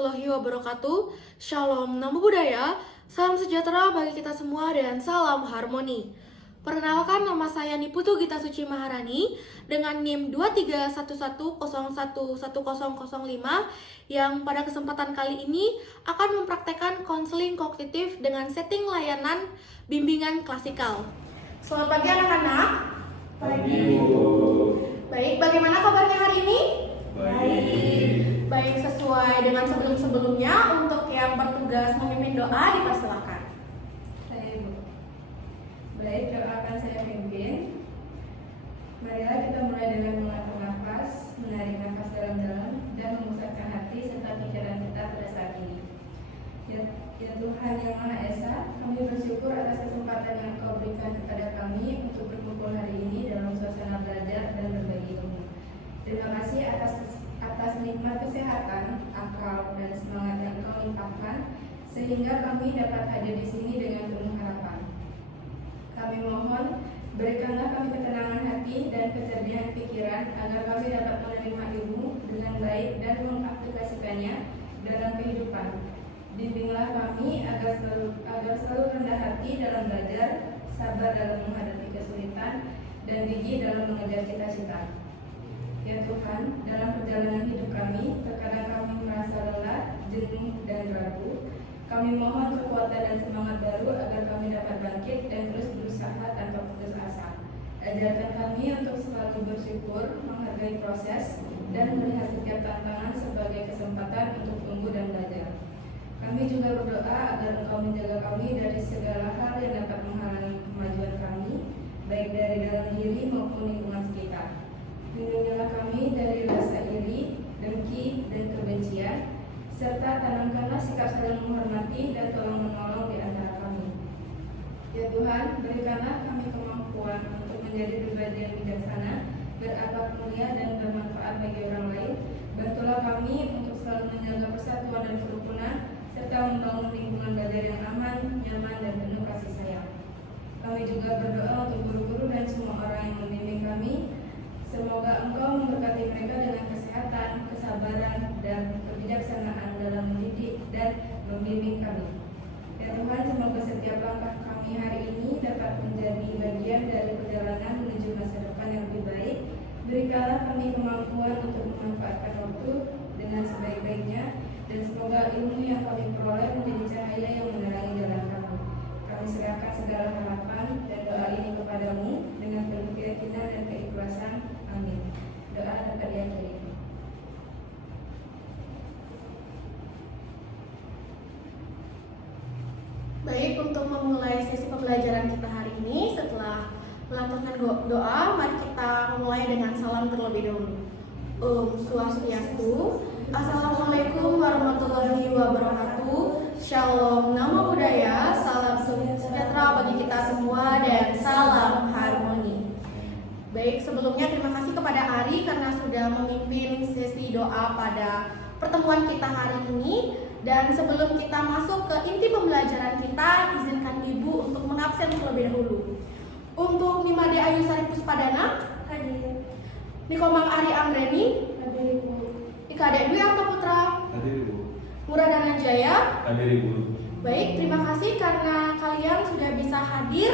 warahmatullahi wabarakatuh. Shalom, namo buddhaya, salam sejahtera bagi kita semua dan salam harmoni. Perkenalkan, nama saya Niputu Gita Suci Maharani dengan NIM 2311011005 yang pada kesempatan kali ini akan mempraktekkan konseling kognitif dengan setting layanan bimbingan klasikal. Selamat pagi anak-anak. Pagi, Bu. Baik, bagaimana kabarnya hari ini? Baik. Baik, sesuai dengan sebelum-sebelumnya, untuk yang bertugas memimpin doa dipersilakan. Saya, Bu. Baik, doa akan saya pimpin. Marilah kita mulai dengan mengatur nafas, menarik nafas dalam-dalam, dan memusatkan hati serta pikiran kita pada saat ini. Ya Tuhan yang Maha Esa, kami bersyukur atas kesempatan yang Kau berikan kepada kami untuk berkumpul hari ini dalam suasana belajar dan berbagi ilmu. Terima kasih atas nikmat kesehatan, akal, dan semangat yang Kau limpahkan, sehingga kami dapat hadir di sini dengan penuh harapan. Kami mohon, berikanlah kami ketenangan hati dan kecerdian pikiran agar kami dapat menerima ilmu dengan baik dan mengaplikasikannya dalam kehidupan. Bimbinglah kami agar selalu rendah hati dalam belajar, sabar dalam menghadapi kesulitan, dan gigih dalam mengejar cita-cita. Ya Tuhan, dalam perjalanan hidup kami, terkadang kami merasa lelah, jenuh, dan ragu. Kami mohon kekuatan dan semangat baru agar kami dapat bangkit dan terus berusaha tanpa putus asa. Ajarkan kami untuk selalu bersyukur, menghargai proses, dan melihat setiap tantangan sebagai kesempatan untuk tumbuh dan belajar. Kami juga berdoa agar Engkau menjaga kami dari segala hal yang dapat menghalangi kemajuan kami, baik dari dalam diri maupun lingkungan sekitar. Lindungilah kami dari rasa iri, dengki, dan kebencian, serta tanamkanlah sikap saling menghormati dan tolong-menolong di antara kami. Ya Tuhan, berikanlah kami kemampuan untuk menjadi pribadi yang bijaksana, berakhlak mulia, dan bermanfaat bagi orang lain. Bantulah kami untuk selalu menjaga persatuan dan kerukunan, serta membangun lingkungan belajar yang aman, nyaman, dan penuh kasih sayang. Kami juga berdoa untuk guru-guru dan semua orang yang membimbing kami. Semoga Engkau memberkati mereka dengan kesehatan, kesabaran, dan kebijaksanaan dalam mendidik dan membimbing kami. Ya Tuhan, semoga setiap langkah kami hari ini dapat menjadi bagian dari perjalanan menuju masa depan yang lebih baik. Berikanlah kami kemampuan untuk memanfaatkan waktu dengan sebaik-baiknya, dan semoga ilmu yang kami peroleh menjadi cahaya yang menerangi jalan kami. Kami serahkan segala harapan dan doa ini kepadamu dengan penuh keyakinan dan keikhlasan. Amin. Doa dapat diakhiri. Baik, untuk memulai sesi pembelajaran kita hari ini, setelah melantunkan doa, mari kita memulai dengan salam terlebih dahulu. Om Swastiastu. Assalamualaikum warahmatullahi wabarakatuh. Shalom, namo buddhaya, salam sejahtera bagi kita semua, dan salam harmoni. Baik, sebelumnya terima kasih kepada Ari karena sudah memimpin sesi doa pada pertemuan kita hari ini. Dan sebelum kita masuk ke inti pembelajaran kita, izinkan Ibu untuk mengabsen terlebih dahulu. Untuk Nimade Ayu Sari Puspadana, Hadir. Nikomang Ari Amreni, Hadir, Ibu. Ika Dwi Artaputra, Hadir, Ibu. Murad Dananjaya. Hadir, Ibu. Baik, terima kasih karena kalian sudah bisa hadir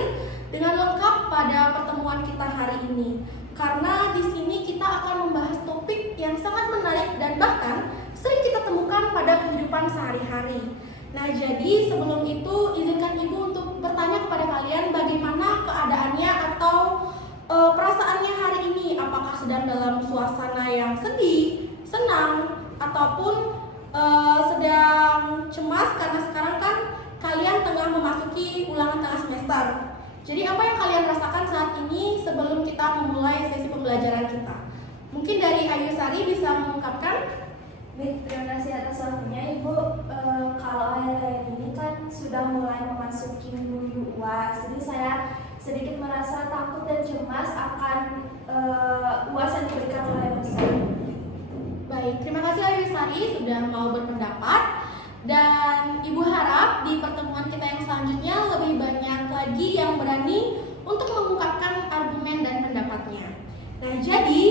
dengan lengkap pada pertemuan kita hari ini. Karena di sini kita akan membahas topik yang sangat menarik dan bahkan sering kita temukan pada kehidupan sehari-hari. Nah, jadi sebelum itu izinkan Ibu untuk bertanya kepada kalian bagaimana keadaannya atau perasaannya hari ini. Apakah sedang dalam suasana yang sedih, senang, ataupun sedang cemas karena sekarang kan kalian tengah memasuki ulangan tengah semester. Jadi apa yang kalian rasakan saat ini sebelum kita memulai sesi pembelajaran kita? Mungkin dari Ayu Sari bisa mengungkapkan. Baik, terima kasih atas waktunya Ibu. Kalau akhir-akhir ini kan sudah mulai memasuki minggu UAS, jadi saya sedikit merasa takut dan cemas akan UAS yang diberikan oleh dosen. Baik, terima kasih Ayu Sari sudah mau berpendapat. Dan Ibu harap di pertemuan kita yang selanjutnya lebih banyak lagi yang berani untuk mengungkapkan argumen dan pendapatnya. Nah, jadi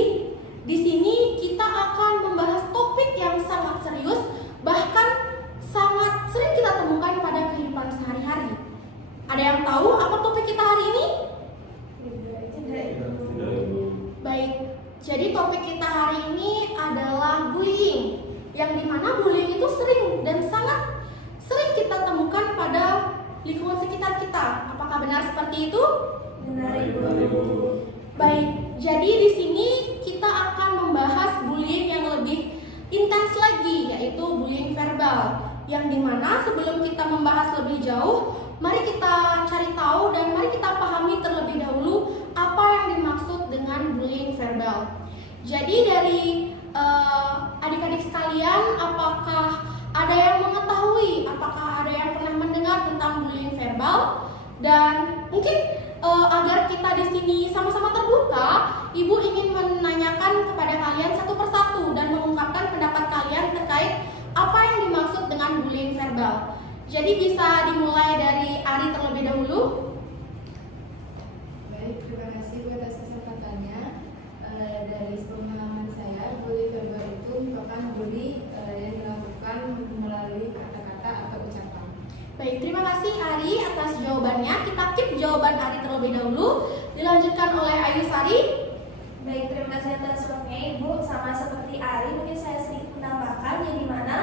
di sini kita akan membahas topik yang sangat serius, bahkan yang tahu apa topik kita hari ini? Tidak, Ibu. Baik, jadi topik kita hari ini adalah bullying, yang dimana bullying itu sering dan sangat sering kita temukan pada lingkungan sekitar kita. Apakah benar seperti itu? Benar, Ibu. Baik, jadi di sini kita akan membahas bullying yang lebih intens lagi, yaitu bullying verbal. Yang dimana sebelum kita membahas lebih jauh, mari kita cari tahu dan mari kita pahami terlebih dahulu apa yang dimaksud dengan bullying verbal. Jadi dari adik-adik sekalian, apakah ada yang mengetahui, apakah ada yang pernah mendengar tentang bullying verbal? Dan mungkin agar kita di sini sama-sama terbuka, Ibu ingin menanyakan kepada kalian satu persatu dan mengungkapkan pendapat kalian terkait apa yang dimaksud dengan bullying verbal. Jadi bisa dimulai dari Ari terlebih dahulu. Baik, terima kasih atas kesempatannya. Dari pemahaman saya, bully verbal itu merupakan bully yang dilakukan melalui kata-kata atau ucapan. Baik, terima kasih Ari atas jawabannya. Kita keep jawaban Ari terlebih dahulu. Dilanjutkan oleh Ayu Sari. Baik, terima kasih atas waktunya Ibu. Sama seperti Ari, mungkin saya sedikit menambahkan yang dimana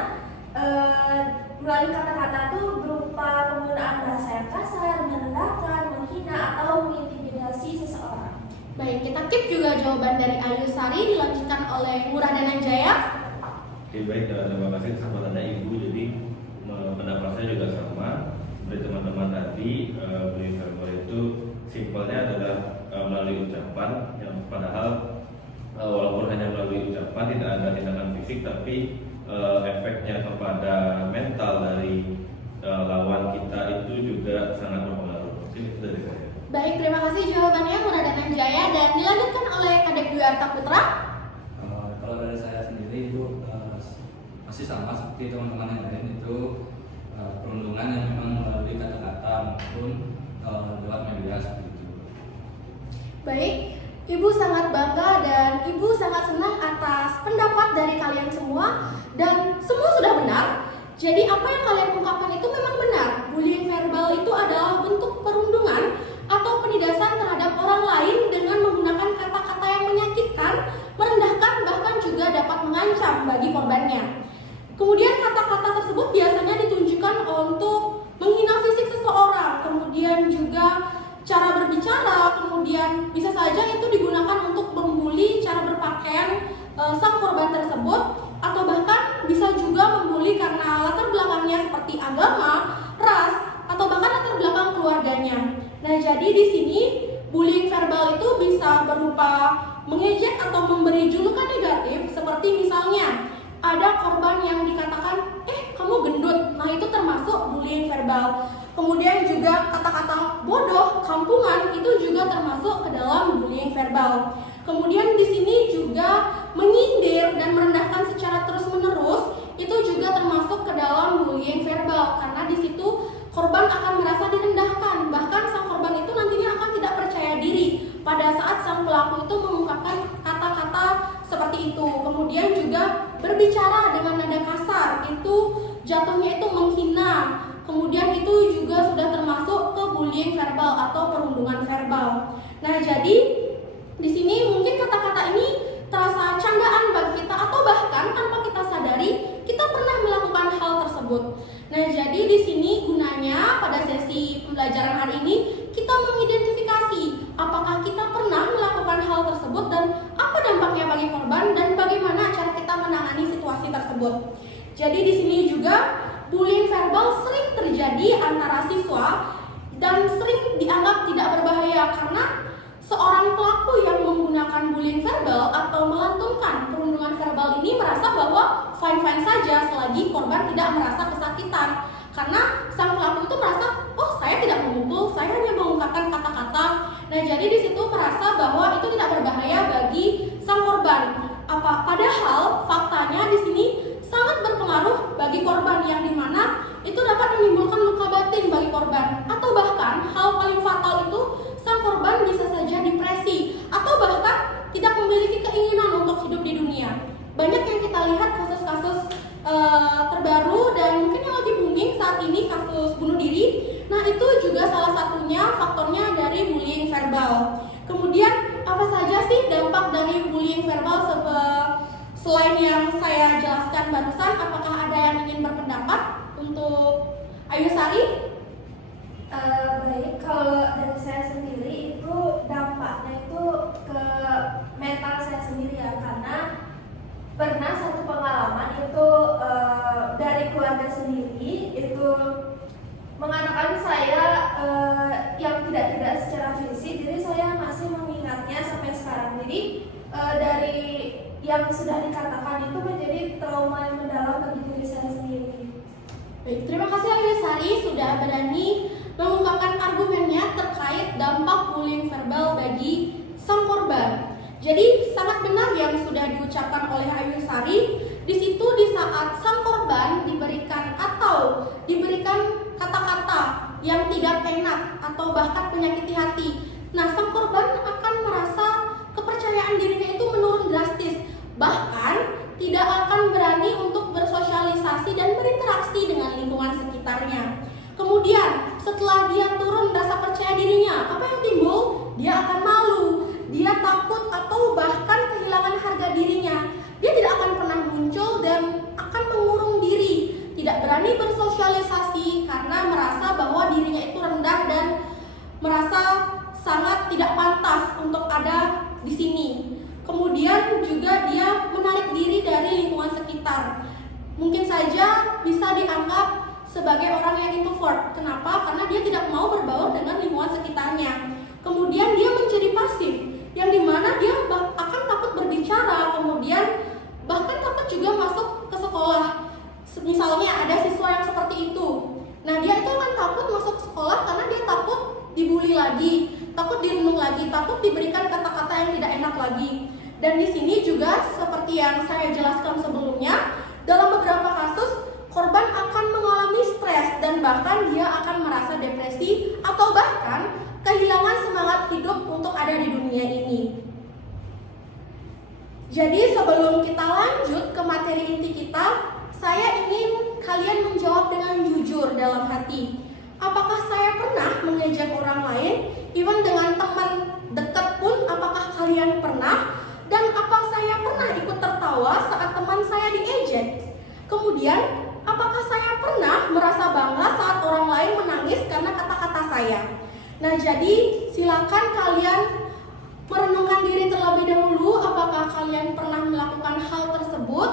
melalui kata-kata itu berupa penggunaan bahasa yang kasar, merendahkan, menghina, atau mengintimidasi seseorang. Baik, kita keep juga jawaban dari Ayu Sari. Dilanjutkan oleh Murah dan Anjaya. Oke, baik, terima kasih kesempatannya Ibu. Jadi pendapat saya juga sama seperti teman-teman tadi. Bullying verbal itu simpelnya adalah melalui ucapan, yang padahal walaupun hanya melalui ucapan, tidak ada tindakan fisik, tapi efeknya kepada mental dari lawan kita itu juga sangat berpengaruh. Mungkin itu dari saya. Baik, terima kasih jawabannya Murah dan Anjaya. Dan dilanjutkan oleh Kadek Dwi Arta Putra. Kalau dari saya sendiri itu masih sama seperti teman-teman yang lain, itu perundungan yang memang melalui kata-kata maupun lewat media seperti itu. Baik, Ibu sangat bangga dan Ibu sangat senang atas pendapat dari kalian semua. Dan semua sudah benar. Jadi apa yang kalian ungkapkan itu memang benar. Bullying verbal itu adalah bentuk perundungan atau penindasan terhadap orang lain dengan menggunakan kata-kata yang menyakitkan, merendahkan, bahkan juga dapat mengancam bagi korbannya. Kemudian kata-kata tersebut biasanya ditunjukkan untuk menghina fisik seseorang, kemudian juga cara berbicara, kemudian bisa saja itu digunakan untuk membuli cara berpakaian sang korban tersebut, atau bahkan bisa juga membuli karena latar belakangnya seperti agama, ras, atau bahkan latar belakang keluarganya. Nah, jadi di sini bullying verbal itu bisa berupa mengejek atau memberi julukan negatif, seperti misalnya ada korban yang dikatakan, kamu gendut. Nah, itu termasuk bullying verbal. Kemudian juga kata-kata bodoh, kampungan, itu juga termasuk ke dalam bullying verbal. Kemudian di sini juga menyindir dan merendahkan secara terus-menerus, itu juga termasuk ke dalam bullying verbal, karena di situ korban akan merasa direndahkan. Bahkan sang korban itu nantinya akan tidak percaya diri pada saat sang pelaku itu mengungkapkan kata-kata seperti itu. Kemudian juga berbicara dengan nada kasar, itu jatuhnya itu menghina. Kemudian itu juga sudah termasuk ke bullying verbal atau perundungan verbal. Nah, jadi di sini mungkin kata-kata ini terasa candaan bagi kita, atau bahkan tanpa kita sadari kita pernah melakukan hal tersebut. Nah, jadi di sini gunanya pada sesi pembelajaran hari ini kita mengidentifikasi apakah kita pernah melakukan hal tersebut dan apa dampaknya bagi korban dan bagaimana cara kita menangani situasi tersebut. Jadi di sini juga bullying verbal sering terjadi antara siswa dan sering dianggap tidak berbahaya karena seorang pelaku yang menggunakan bullying verbal atau melantunkan perundungan verbal ini merasa bahwa fine-fine saja selagi korban tidak merasa kesakitan. Karena sang pelaku itu merasa, saya tidak memukul, saya hanya mengungkapkan kata-kata. Nah, jadi di situ merasa bahwa itu tidak berbahaya bagi sang korban. Padahal faktanya di sini sangat berpengaruh bagi korban, yang dimana itu dapat menimbulkan luka batin bagi korban, atau bahkan hal paling fatal itu sang korban bisa saja depresi atau bahkan tidak memiliki keinginan untuk hidup di dunia. Banyak yang kita lihat kasus-kasus terbaru dan mungkin yang lagi booming saat ini, kasus bunuh diri. Nah, itu juga salah satu satunya faktornya dari bullying verbal. Kemudian apa saja sih dampak dari bullying verbal selain yang saya jelaskan barusan? Apakah ada yang ingin berpendapat untuk Ayu Sari? Baik, kalau dari saya sendiri itu dampaknya itu ke mental saya sendiri ya, karena pernah satu pengalaman itu dari keluarga sendiri itu mengatakan saya yang tidak secara fisik, jadi saya masih mengingatnya sampai sekarang. Jadi dari yang sudah dikatakan itu menjadi trauma yang mendalam bagi diri saya sendiri. Baik, terima kasih Ayu Sari sudah berani mengungkapkan argumennya terkait dampak bullying verbal bagi sang korban. Jadi sangat benar yang sudah diucapkan oleh Ayu Sari. Di situ di saat sang korban diberikan kata-kata yang tidak enak atau bahkan menyakiti hati. Nah, sang korban akan merasa kepercayaan dirinya itu menurun drastis. Bahkan tidak akan berani untuk bersosialisasi dan berinteraksi dengan lingkungan sekitarnya. Kemudian setelah dia turun rasa percaya dirinya, apa yang timbul? Dia akan malu, dia takut atau bahkan kehilangan harga dirinya. Dia tidak akan pernah muncul dan akan mengurung diri, tidak berani bersosialisasi karena merasa bahwa dirinya itu rendah dan merasa sangat tidak pantas untuk ada di sini. Kemudian juga dia menarik diri dari lingkungan sekitar. Mungkin saja bisa dianggap sebagai orang yang introvert. Kenapa? Karena dia tidak mau berbaur dengan lingkungan sekitarnya. Kemudian dia menjadi pasif, yang dimana dia akan takut berbicara, kemudian bahkan takut juga masuk ke sekolah. Misalnya ada siswa yang seperti itu. Nah, dia itu akan takut masuk ke sekolah karena dia takut dibully lagi, takut dirundung lagi, takut diberikan kata-kata yang tidak enak lagi. Dan di sini juga seperti yang saya jelaskan sebelumnya, dalam beberapa kasus korban akan mengalami stres dan bahkan dia akan merasa depresi atau bahkan kehilangan semangat hidup untuk ada di dunia ini. Jadi sebelum kita lanjut ke materi inti kita, saya ingin kalian menjawab dengan jujur dalam hati. Apakah saya pernah mengejek orang lain? Even dengan teman dekat pun, apakah kalian pernah? Dan apa saya pernah ikut tertawa saat teman saya diejek? Kemudian, apakah saya pernah merasa bangga saat orang lain menangis karena kata-kata saya? Nah, jadi silakan kalian merenungkan diri terlebih dahulu apakah kalian pernah melakukan hal tersebut,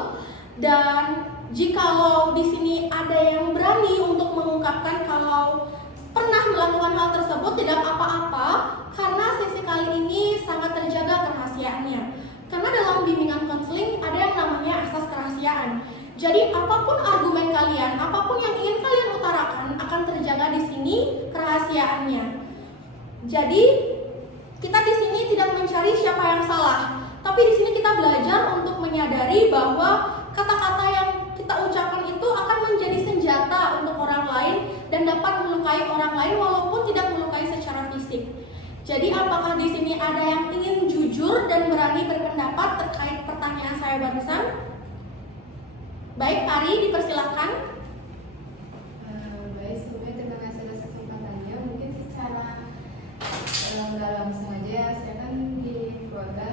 dan jikalau di sini ada yang berani untuk mengungkapkan kalau pernah melakukan hal tersebut, tidak apa-apa karena sesi kali ini sangat terjaga kerahasiaannya. Karena dalam bimbingan konseling ada yang namanya asas kerahasiaan. Jadi apapun argumen kalian, apapun yang ingin kalian utarakan akan terjaga di sini kerahasiaannya. Jadi kita di sini tidak mencari siapa yang salah, tapi di sini kita belajar untuk menyadari bahwa kata-kata yang kita ucapkan itu akan menjadi senjata untuk orang lain dan dapat melukai orang lain walaupun tidak melukai secara fisik. Jadi apakah di sini ada yang ingin jujur dan berani berpendapat terkait pertanyaan saya barusan? Baik, Ari, dipersilakan. Baik, sebelumnya terima kasih atas kesempatannya. Mungkin secara nggak langsung aja, saya kan di keluarga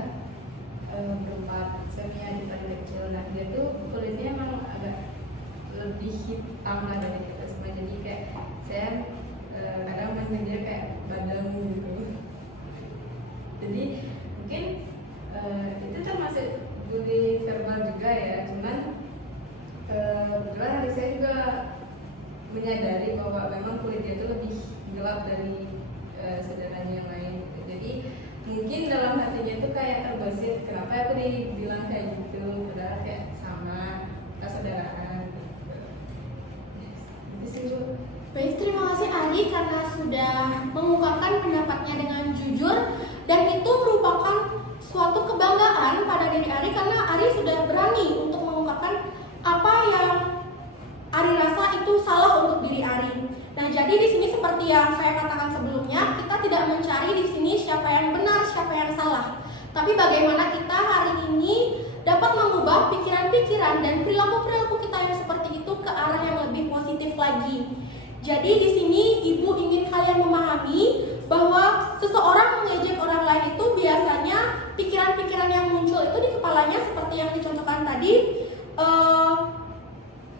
berempat, saya punya adik paling kecil. Nah, dia tuh kulitnya emang agak lebih hitam lah dari kita semua. Jadi kayak saya kadang manggil dia kayak badang gitu. Jadi mungkin itu termasuk bully verbal juga ya. Cuman kebetulan hari saya juga menyadari bahwa memang kulit dia itu lebih gelap dari saudaranya yang lain. Jadi mungkin dalam hatinya itu kayak terbesit, kenapa aku dibilang kayak gitu, padahal kayak sama kita saudaraan. Itu sih Bu. Baik, terima kasih Ari karena sudah mengungkapkan pendapatnya dengan jujur, dan itu merupakan suatu kebanggaan pada diri Ari karena Ari sudah berani untuk mengungkapkan apa yang Ari rasa itu salah untuk diri Ari. Nah, jadi di sini seperti yang saya katakan sebelumnya, kita tidak mencari di sini siapa yang benar, siapa yang salah. Tapi bagaimana kita hari ini dapat mengubah pikiran-pikiran dan perilaku-perilaku kita yang seperti itu ke arah yang lebih positif lagi. Jadi di sini Ibu ingin kalian memahami bahwa seseorang mengejek orang lain itu biasanya pikiran-pikiran yang muncul itu di kepalanya seperti yang dicontohkan tadi.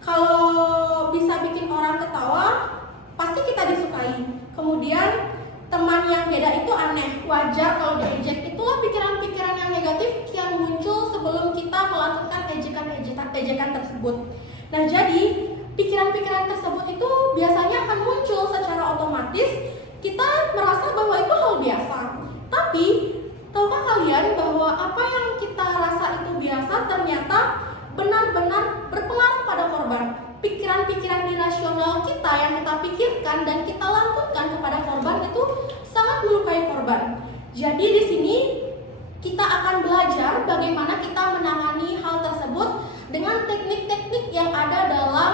Kalau bisa bikin orang ketawa, pasti kita disukai. Kemudian teman yang beda itu aneh, wajar kalau diejek. Itulah pikiran-pikiran yang negatif yang muncul sebelum kita melakukan ejekan tersebut. Nah, jadi pikiran-pikiran tersebut itu biasanya akan muncul secara otomatis. Kita merasa bahwa itu hal biasa. Tapi, tahukah kalian bahwa apa yang kita rasa itu biasa ternyata benar-benar berpengaruh pada korban. Pikiran-pikiran irasional kita yang kita pikirkan dan kita lantunkan kepada korban itu sangat melukai korban. Jadi di sini kita akan belajar bagaimana kita menangani hal tersebut dengan teknik-teknik yang ada dalam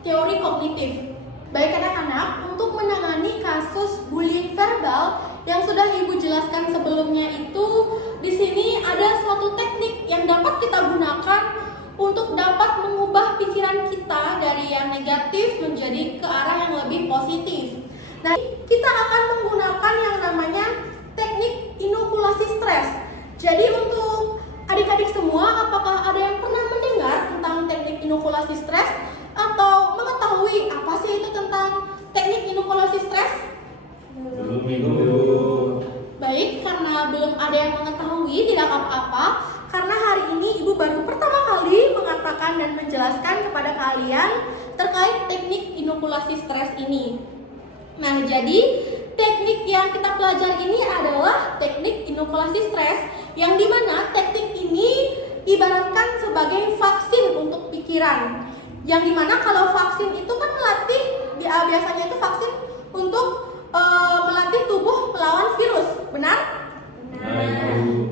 teori kognitif. Baik anak-anak, untuk menangani kasus bullying verbal yang sudah Ibu jelaskan sebelumnya itu, di sini ada suatu teknik yang dapat kita gunakan untuk dapat mengubah pikiran kita dari yang negatif menjadi ke arah yang lebih positif. Nah, kita akan menggunakan yang namanya teknik inokulasi stres. Jadi untuk adik-adik semua, apakah ada yang pernah mendengar tentang teknik inokulasi stres atau mengetahui apa sih itu tentang teknik inokulasi stres? Belum. Baik, karena belum ada yang mengetahui, tidak apa-apa. Karena hari ini Ibu baru pertama kali mengatakan dan menjelaskan kepada kalian terkait teknik inokulasi stres ini. Nah, jadi teknik yang kita pelajari ini adalah teknik inokulasi stres, yang dimana teknik ini ibaratkan sebagai vaksin untuk pikiran. Yang dimana kalau vaksin itu kan melatih, biasanya itu vaksin untuk melatih tubuh melawan virus, benar?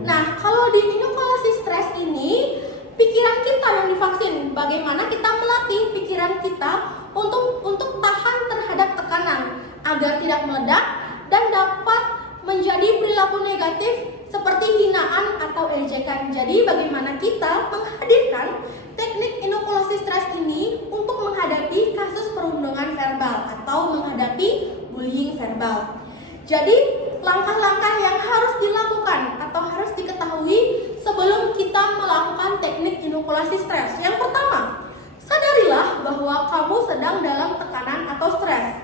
Nah, kalau di inokulasi stres ini, pikiran kita yang divaksin. Bagaimana kita melatih pikiran kita untuk tahan terhadap tekanan agar tidak meledak dan dapat menjadi perilaku negatif seperti hinaan atau ejekan. Jadi bagaimana kita menghadirkan teknik inokulasi stres ini untuk menghadapi kasus perundungan verbal atau menghadapi bullying verbal. Jadi langkah-langkah yang harus dilakukan atau harus diketahui sebelum kita melakukan teknik inokulasi stres. Yang pertama, sadarilah bahwa kamu sedang dalam tekanan atau stres.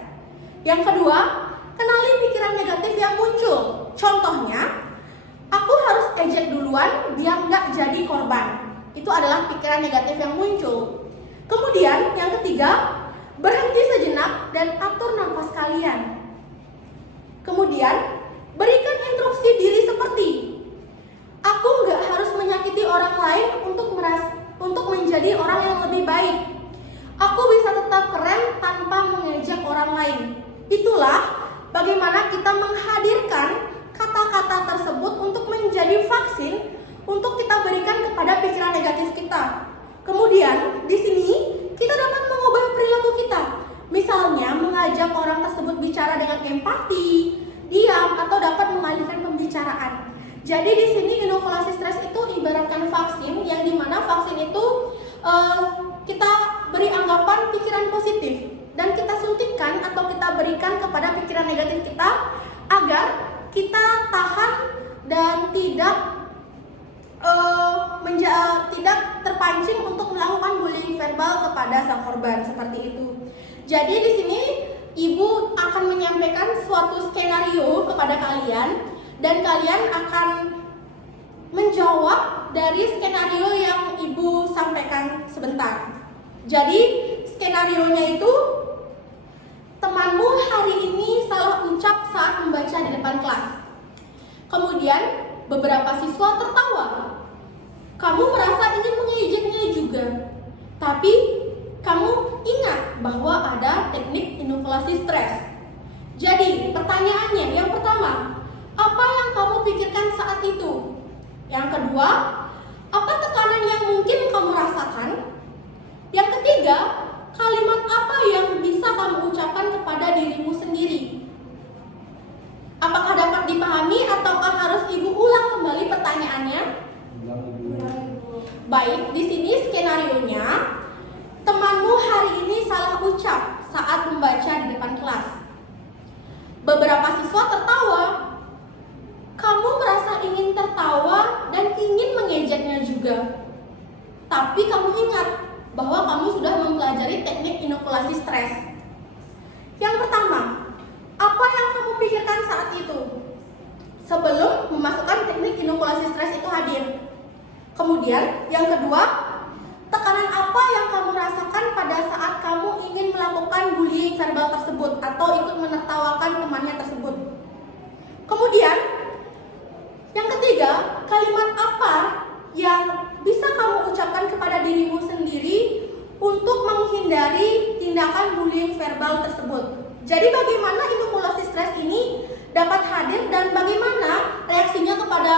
Yang kedua, kenali pikiran negatif yang muncul. Contohnya, aku harus ejek duluan biar nggak jadi korban. Itu adalah pikiran negatif yang muncul. Kemudian yang ketiga, berhenti sejenak dan atur nafas kalian. Kemudian, berikan instruksi diri seperti, aku nggak harus menyakiti orang lain untuk menjadi orang yang lebih baik. Aku bisa tetap keren tanpa mengejek orang lain. Itulah bagaimana kita menghadirkan kata-kata tersebut untuk menjadi vaksin untuk kita berikan kepada pikiran negatif kita. Kemudian, di sini kita dapat mengubah perilaku kita. Misalnya, mengajak orang tersebut bicara dengan empati, diam, atau dapat mengalihkan pembicaraan. Jadi di sini inokulasi stres itu ibaratkan vaksin, yang dimana vaksin itu kita beri anggapan pikiran positif dan kita suntikkan atau kita berikan kepada pikiran negatif kita agar kita tahan dan tidak terpancing untuk melakukan bullying verbal kepada sang korban seperti itu. Jadi di sini Ibu akan menyampaikan suatu skenario kepada kalian dan kalian akan menjawab dari skenario yang Ibu sampaikan sebentar. Jadi skenarionya itu, temanmu hari ini salah ucap saat membaca di depan kelas. Kemudian beberapa siswa tertawa. Kamu merasa ingin mengejeknya juga, tapi kamu ingat bahwa ada teknik inokulasi stres. Jadi pertanyaannya, yang pertama, apa yang kamu pikirkan saat itu? Yang kedua, apa tekanan yang mungkin kamu rasakan? Yang ketiga, kalimat apa yang bisa kamu ucapkan kepada dirimu sendiri? Apakah dapat dipahami ataukah harus Ibu ulang kembali pertanyaannya? Baik, di sini skenarionya, temanmu hari ini salah ucap saat membaca di depan inokulasi stres. Yang pertama, apa yang kamu pikirkan saat itu sebelum memasukkan teknik inokulasi stres itu hadir? Kemudian, yang kedua, tekanan apa yang kamu rasakan pada saat kamu ingin melakukan bullying verbal tersebut atau ikut menertawakan temannya tersebut? Kemudian, yang ketiga, kalimat apa yang bisa kamu ucapkan kepada dirimu sendiri untuk menghindari tindakan bullying verbal tersebut? Jadi bagaimana inokulasi stres ini dapat hadir dan bagaimana reaksinya kepada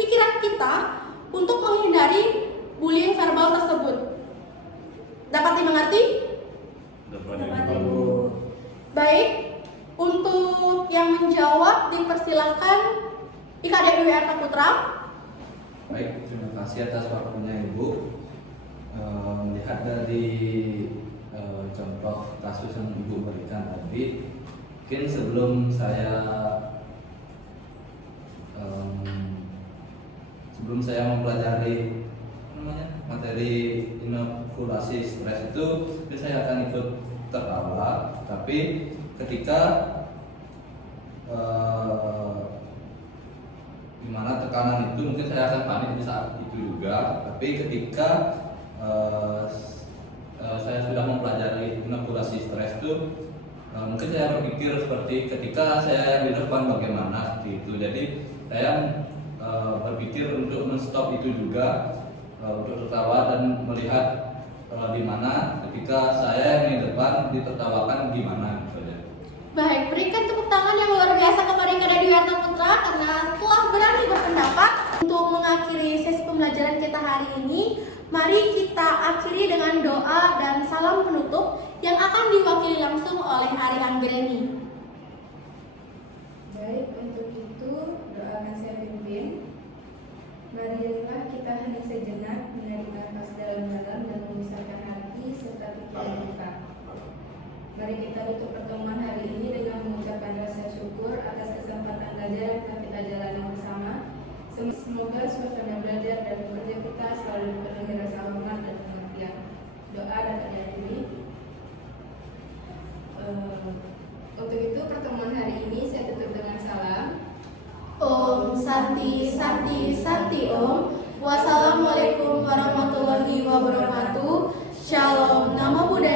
pikiran kita untuk menghindari bullying verbal tersebut? Dapat dimengerti? Dapat Ibu. Baik, untuk yang menjawab dipersilakan IKD Dwi Arta Putra. Baik, terima kasih atas waktunya Ibu. Melihat dari contoh kasus yang Ibu berikan tadi, mungkin sebelum saya mempelajari materi inokulasi stres itu, saya akan ikut tertawa. Tapi ketika dimana tekanan itu mungkin saya akan panik di saat itu juga. Tapi ketika saya sudah mempelajari inokulasi stres itu, mungkin saya berpikir seperti ketika saya di depan bagaimana seperti itu. Jadi saya berpikir untuk menstop itu juga, untuk tertawa dan melihat di mana ketika saya yang di depan ditertawakan gimana gitu ya. Baik, berikan tepuk tangan yang luar biasa kepada IKD Dwi Arta Putra karena telah berani berpendapat. Untuk mengakhiri sesi pembelajaran kita hari ini, mari kita akhiri dengan doa dan salam penutup yang akan diwakili langsung oleh Ari Anggreni. Baik, untuk itu doa akan saya pimpin. Marilah kita hening sejenak, menarik nafas dalam-dalam dan memusatkan hati serta pikiran kita. Mari kita tutup pertemuan hari ini dengan mengucapkan rasa syukur atas kesempatan belajar yang telah kita jalani bersama. Semoga suasana belajar dan bekerja kita selalu dipenuhi rasa hormat dan pengertian. Doa dapat dihadiri. Untuk itu pertemuan hari ini saya tutup dengan salam. Om Santi Santi Santi Om. Wassalamualaikum warahmatullahi wabarakatuh. Shalom, Namo Buddhaya.